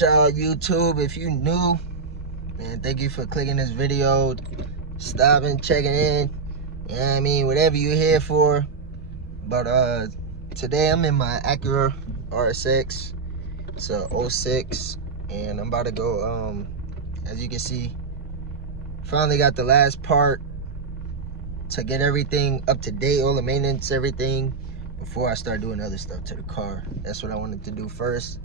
with y'all, YouTube. If you new, man, thank you for clicking this video, stopping, checking in. You know what I mean? Whatever you're here for. But today I'm in my Acura RSX. It's a 06, and I'm about to go. As you can see, finally got the last part to get everything up to date, all the maintenance, everything, before I start doing other stuff to the car. That's what I wanted to do first.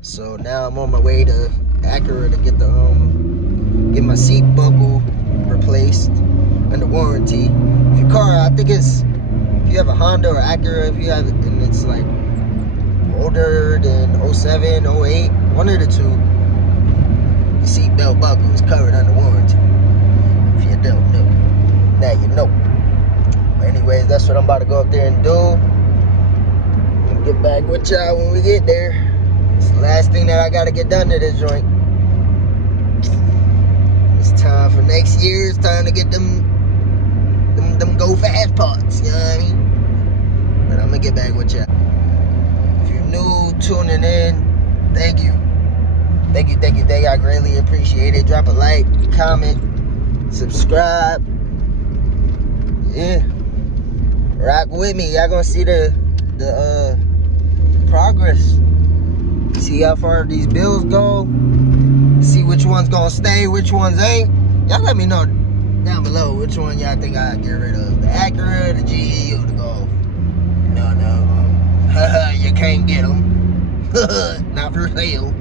So now I'm on my way to Acura to get the get my seat buckle replaced under warranty. If your car, I think it's, if you have a Honda or Acura, if you have it and it's like older than 07, 08, one of the two, your seat belt buckle is covered under warranty. If you don't know, now you know. But anyways, that's what I'm about to go up there and do. And get back with y'all when we get there. It's the last thing that I gotta get done to this joint. It's time for next year. It's time to get them go fast parts. You know what I mean? But I'm gonna get back with y'all. If you're new, tuning in, thank you. Thank you. I greatly appreciate it. Drop a like, comment, subscribe. Yeah. Rock with me. Y'all gonna see the progress. See how far these bills go. See which one's gonna stay, which ones ain't. Y'all let me know down below which one y'all think I get rid of. The Acura, the GE, or the Golf. No. You can't get them. Not for sale.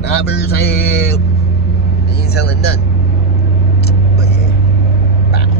Not for sale. They ain't selling nothing. But yeah. Bye.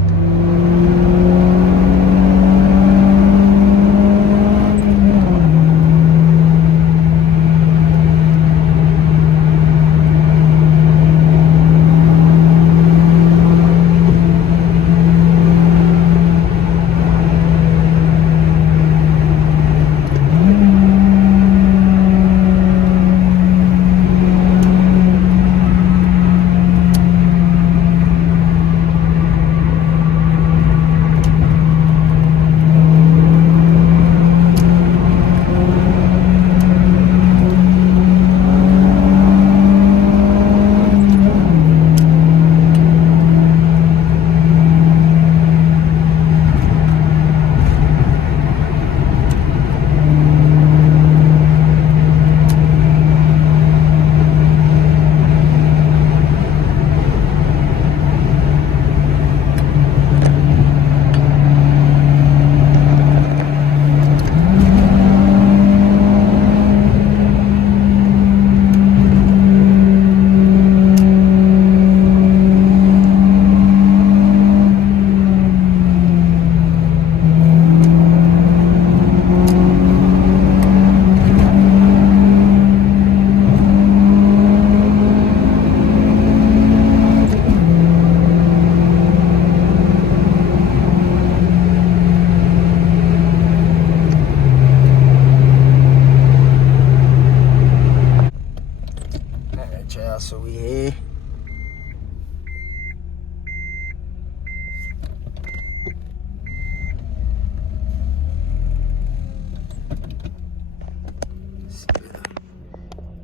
So we here.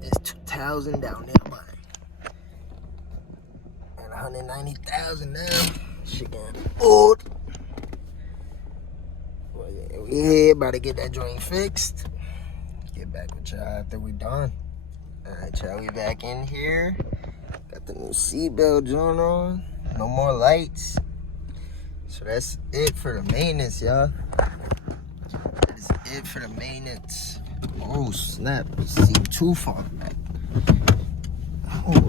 It's 2,000 down there, buddy. And 190,000 now. Shit getting old. Well, yeah, we here about to get that joint fixed. Get back with y'all after we done. Alright, y'all, we back in here. Got the new seatbelt joint on. No more lights. So that's it for the maintenance, y'all. That is it for the maintenance. Oh, snap. See too far back.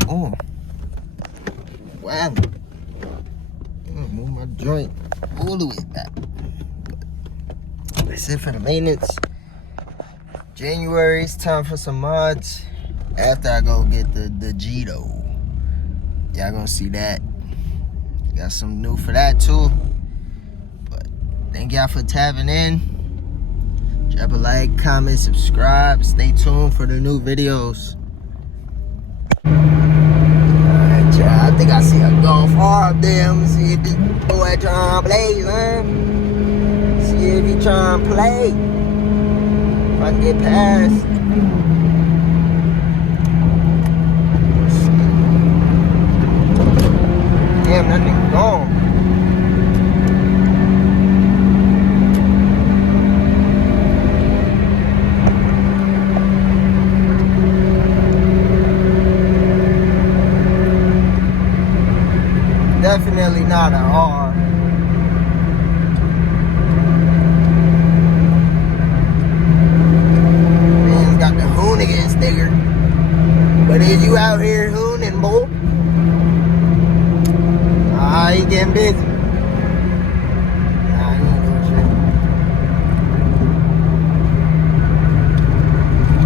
Oh. Wow. Move my joint all the way back. But that's it for the maintenance. January, it's time for some mods. After I go get the Gito. Y'all gonna see that. Got some new for that too. But thank y'all for tapping in. Drop a like, comment, subscribe. Stay tuned for the new videos. Alright, y'all. I think I see a Golf R up there. I'm gonna see if this boy trying to play, man. See if he trying to play. If I can get past. Damn, that nigga gone. Definitely not an R. Man's got the Hoonigan sticker. But is you out here hooning, boy? He getting busy. Nah, he ain't doing shit.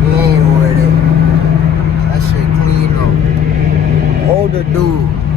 He ain't worth it. That shit clean though. Older dude.